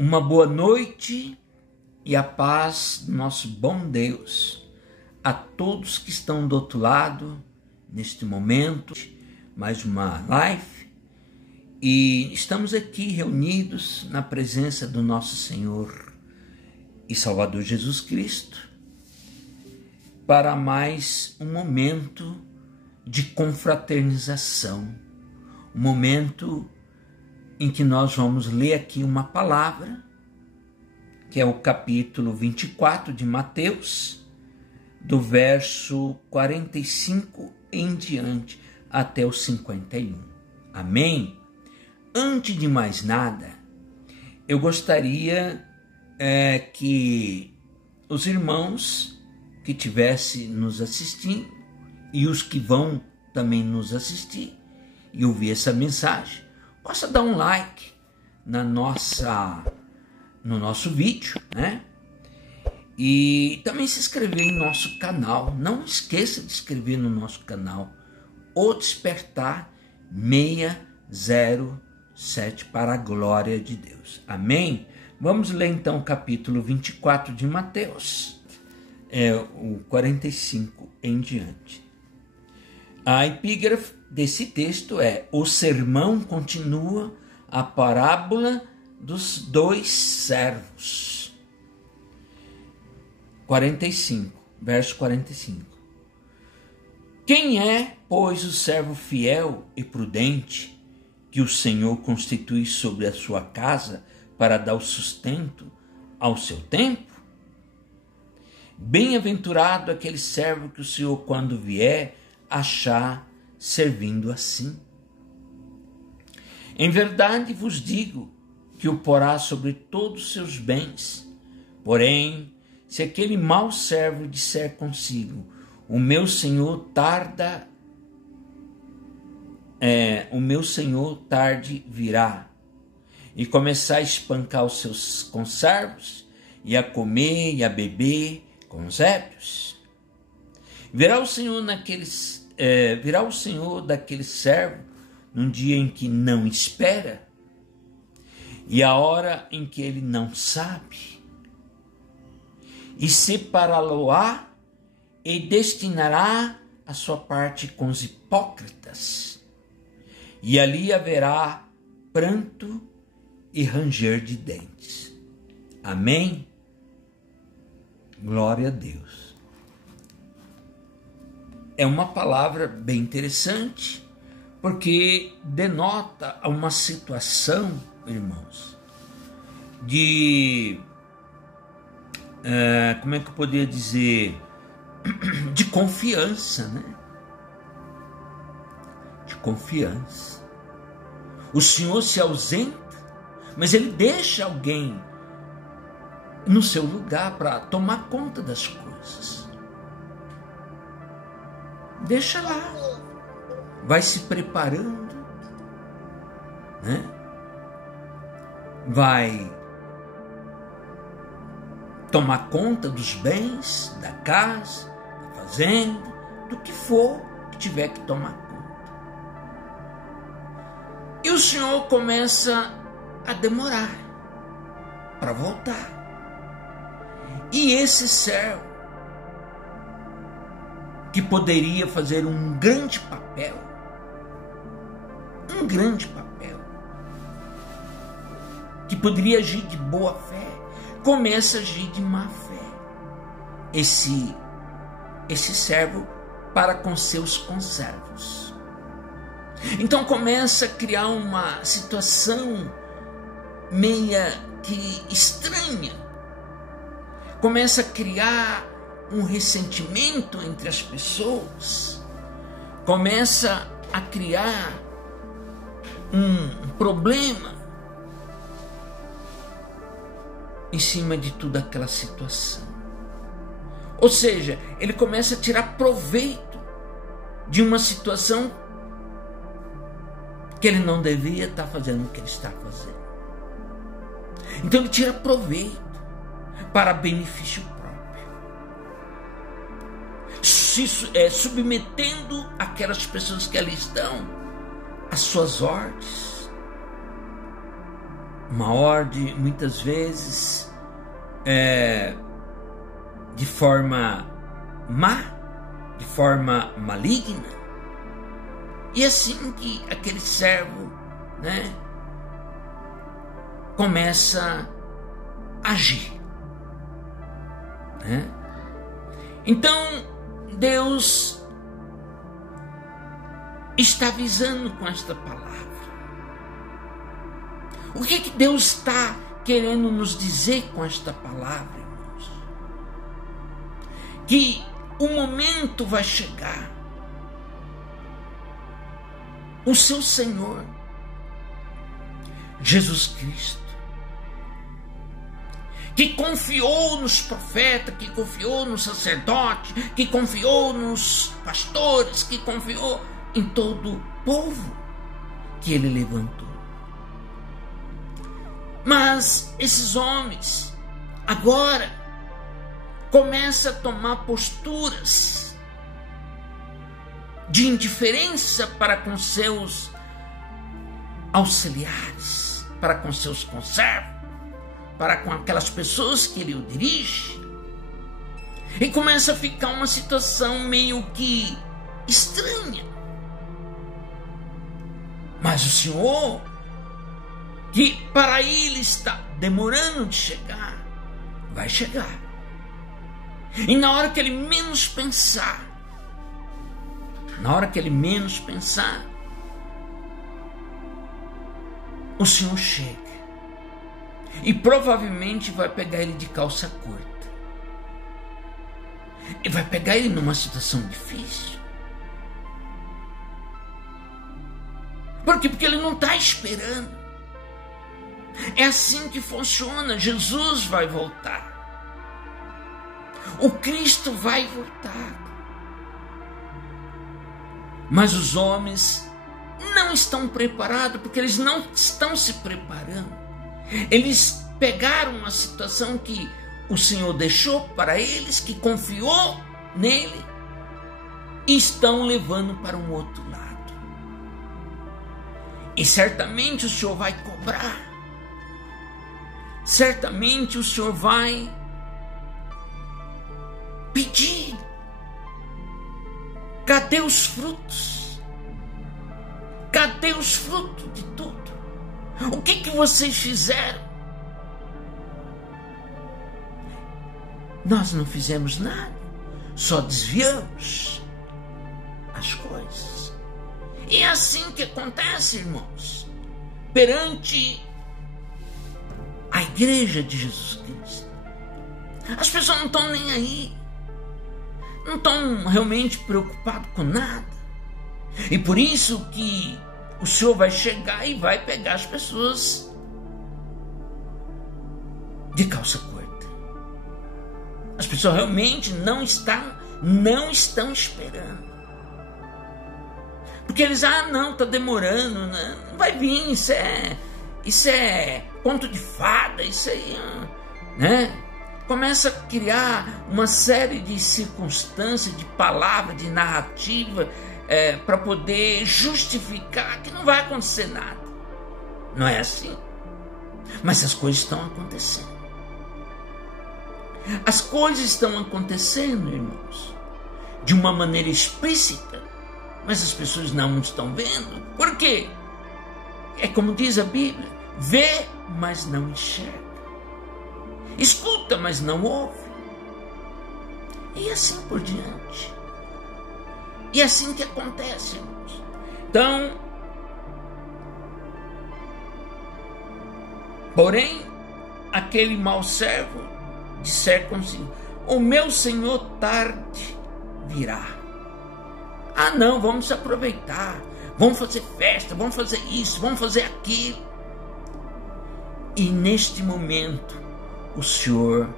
Uma boa noite e a paz do nosso bom Deus a todos que estão do outro lado neste momento, mais uma live, e estamos aqui reunidos na presença do nosso Senhor e Salvador Jesus Cristo para mais um momento de confraternização, um momento em que nós vamos ler aqui uma palavra, que é o capítulo 24 de Mateus, do verso 45 em diante até o 51. Amém? Antes de mais nada, eu gostaria que os irmãos que estivessem nos assistindo e os que vão também nos assistir e ouvir essa mensagem, possa dar um like no nosso vídeo, né? E também se inscrever em nosso canal. Não esqueça de inscrever no nosso canal, O Despertar 607, para a glória de Deus. Amém? Vamos ler então o capítulo 24 de Mateus, o 45 em diante. A epígrafe desse texto é: o sermão continua a parábola dos dois servos. 45, verso 45. Quem é, pois, o servo fiel e prudente que o Senhor constitui sobre a sua casa para dar o sustento ao seu tempo? Bem-aventurado aquele servo que o Senhor, quando vier, achar servindo assim. Em verdade vos digo que o porá sobre todos os seus bens. Porém, se aquele mau servo disser consigo: o meu senhor tarde virá, e começar a espancar os seus conservos, e a comer e a beber com os ébrios, virá o Senhor daquele servo num dia em que não espera, e a hora em que ele não sabe, e separá-lo-á e destinará a sua parte com os hipócritas, e ali haverá pranto e ranger de dentes. Amém? Glória a Deus. É uma palavra bem interessante, porque denota uma situação, irmãos, de, como é que eu poderia dizer, de confiança, né? De confiança. O Senhor se ausenta, mas Ele deixa alguém no seu lugar para tomar conta das coisas. Deixa lá, vai se preparando, né? Vai tomar conta dos bens, da casa, da fazenda, do que for que tiver que tomar conta. E o Senhor começa a demorar para voltar. E esse servo, que poderia fazer um grande papel, que poderia agir de boa fé, começa a agir de má fé. Esse servo para com seus conservos. Então começa a criar uma situação meia que estranha. Começa a criar um ressentimento entre as pessoas. Começa a criar um problema em cima de toda aquela situação. Ou seja, ele começa a tirar proveito de uma situação que ele não devia estar fazendo o que ele está fazendo. Então ele tira proveito para benefício próprio, submetendo aquelas pessoas que ali estão às suas ordens. uma ordem muitas vezes de forma má, de forma maligna. E assim que aquele servo, né, começa a agir, né? Então Deus está avisando com esta palavra. O que Deus está querendo nos dizer com esta palavra, irmãos? Que o momento vai chegar. O seu Senhor, Jesus Cristo, que confiou nos profetas, que confiou nos sacerdotes, que confiou nos pastores, que confiou em todo o povo que ele levantou. Mas esses homens agora começam a tomar posturas de indiferença para com seus auxiliares, para com seus conservos, para com aquelas pessoas que ele o dirige. E começa a ficar uma situação meio que estranha. Mas o Senhor, que para ele está demorando de chegar, vai chegar. E na hora que ele menos pensar, o Senhor chega. E provavelmente vai pegar ele de calça curta. E vai pegar ele numa situação difícil. Por quê? Porque ele não está esperando. É assim que funciona. Jesus vai voltar. O Cristo vai voltar. Mas os homens não estão preparados, porque eles não estão se preparando. Eles pegaram uma situação que o Senhor deixou para eles, que confiou nele, e estão levando para um outro lado. E certamente o Senhor vai cobrar. Certamente o Senhor vai pedir. Cadê os frutos? Cadê os frutos de tudo? O que vocês fizeram? Nós não fizemos nada, só desviamos as coisas. E é assim que acontece, irmãos, perante a igreja de Jesus Cristo. As pessoas não estão nem aí, não estão realmente preocupadas com nada. E por isso que o Senhor vai chegar e vai pegar as pessoas de calça curta. As pessoas realmente não estão esperando. Porque eles, não, está demorando, não vai vir, isso é conto de fada, isso aí, né? Começa a criar uma série de circunstâncias, de palavras, de narrativa, para poder justificar que não vai acontecer nada. Não é assim. Mas as coisas estão acontecendo. As coisas estão acontecendo, irmãos, de uma maneira explícita, mas as pessoas não estão vendo. Por quê? É como diz a Bíblia: vê, mas não enxerga. Escuta, mas não ouve. E assim por diante. E é assim que acontece, irmãos. Então, porém, aquele mau servo disser consigo: o meu senhor tarde virá. Não, vamos aproveitar, vamos fazer festa, vamos fazer isso, vamos fazer aquilo. E neste momento, o Senhor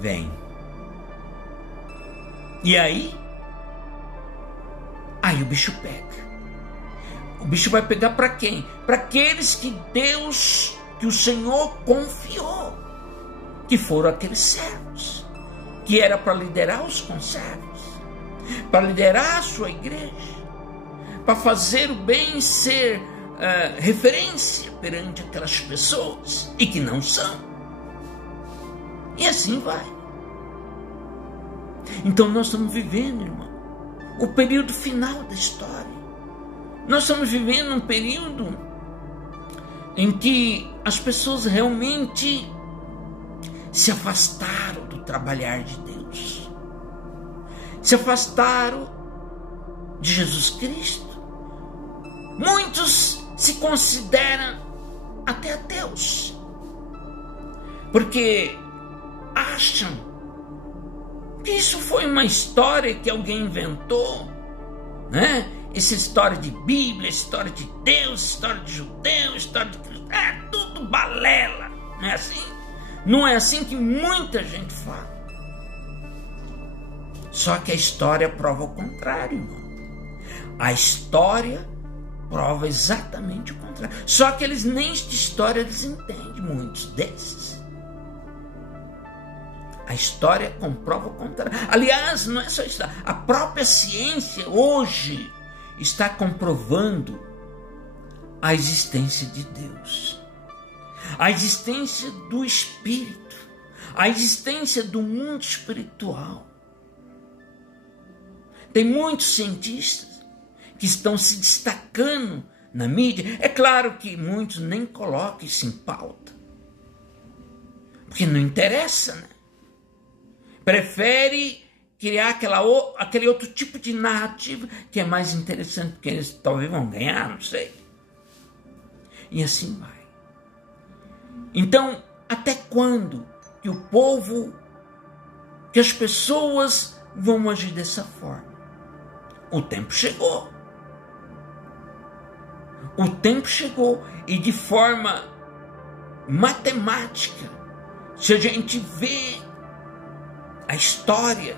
vem. E aí o bicho pega. O bicho vai pegar para quem? Para aqueles que o Senhor confiou, que foram aqueles servos, que era para liderar os conservos, para liderar a sua igreja, para fazer o bem, ser referência perante aquelas pessoas e que não são. E assim vai. Então nós estamos vivendo, irmão, o período final da história. Nós estamos vivendo um período em que as pessoas realmente se afastaram do trabalhar de Deus, se afastaram de Jesus Cristo. Muitos se consideram até ateus, porque acham que isso foi uma história que alguém inventou, né? Essa história de Bíblia, história de Deus, história de judeu, história de Cristo, tudo balela, não é assim? Não é assim que muita gente fala. Só que a história prova o contrário, irmão. A história prova exatamente o contrário. Só que eles nem de história eles entendem, muitos desses. A história comprova o contrário. Aliás, não é só isso. A própria ciência hoje está comprovando a existência de Deus, a existência do Espírito, a existência do mundo espiritual. Tem muitos cientistas que estão se destacando na mídia. É claro que muitos nem colocam isso em pauta, porque não interessa, né? Prefere criar aquele outro tipo de narrativa que é mais interessante, porque eles talvez vão ganhar, não sei. E assim vai. Então, até quando que o povo, que as pessoas vão agir dessa forma? O tempo chegou. O tempo chegou. E de forma matemática, se a gente vê a história,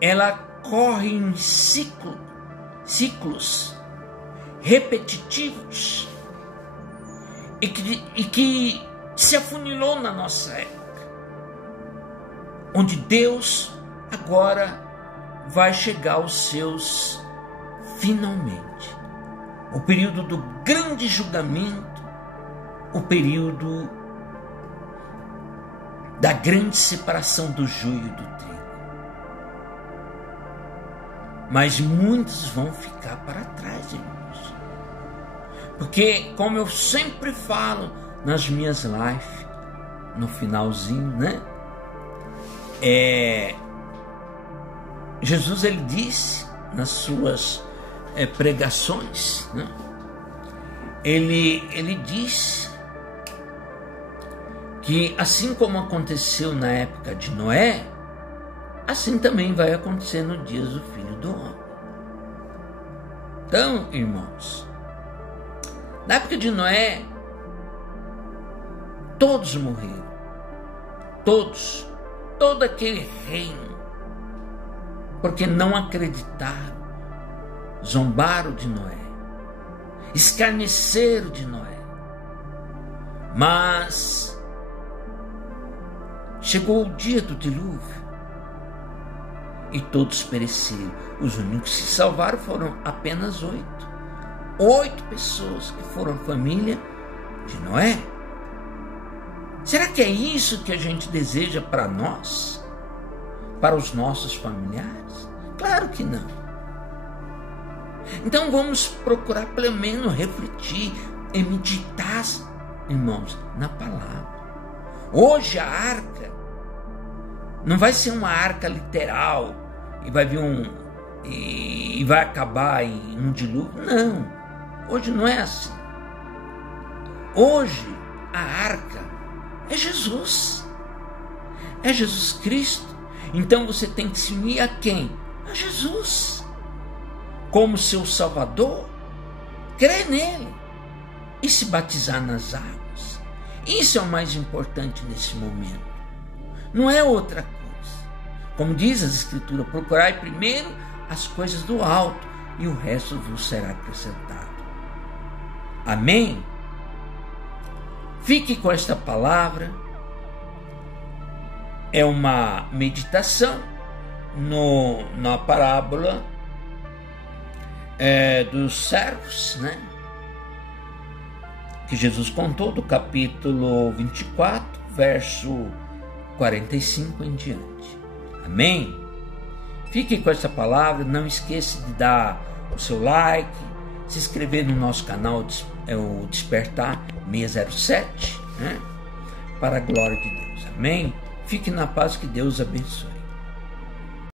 ela corre em ciclos repetitivos e que se afunilou na nossa época, onde Deus agora vai chegar aos seus finalmente. O período do grande julgamento, o período da grande separação do joio e do trigo. Mas muitos vão ficar para trás, irmãos. Porque, como eu sempre falo nas minhas lives, no finalzinho, né? Jesus, ele disse nas suas pregações, né? Ele disse que assim como aconteceu na época de Noé, assim também vai acontecer no dia do Filho do Homem. Então, irmãos, na época de Noé, todos morreram. Todos. Todo aquele reino. Porque não acreditaram. Zombaram de Noé. Escarneceram de Noé. Mas chegou o dia do dilúvio e todos pereceram. Os únicos que se salvaram foram apenas 8. 8 pessoas que foram família de Noé. Será que é isso que a gente deseja para nós? Para os nossos familiares? Claro que não. Então vamos procurar pelo menos refletir e meditar, irmãos, na palavra. Hoje a arca não vai ser uma arca literal e vai vir e vai acabar em um dilúvio. Não, hoje não é assim. Hoje a arca é Jesus. É Jesus Cristo. Então você tem que se unir a quem? A Jesus. Como seu Salvador. Crer nele. E se batizar nas águas. Isso é o mais importante nesse momento. Não é outra coisa. Como diz as Escrituras, procurai primeiro as coisas do alto e o resto vos será acrescentado. Amém? Fique com esta palavra. É uma meditação na parábola dos servos, né? que Jesus contou, do capítulo 24, verso 45 em diante. Amém? Fique com essa palavra, não esqueça de dar o seu like, se inscrever no nosso canal, o Despertar 607, né? Para a glória de Deus. Amém? Fique na paz, que Deus abençoe.